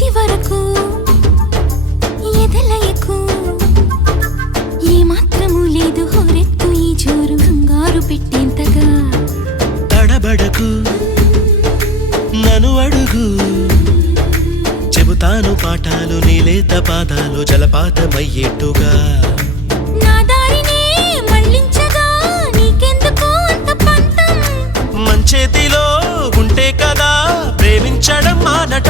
ఇది వరకు ఎదలయకు ఏ మాత్రము లేదు హోరెత్తు ఈ జోరు కంగారు పెట్టేంతగా తడబడకు నన్ను అడుగు చెబుతాను పాఠాలు నీలేత పాదాలు జలపాతమయ్యేట్టుగా నా దారినే మళ్ళించగా నీకెందుకు అంత పంతం మంచేతిలో ఉంటే కదా ప్రేమించడం మానట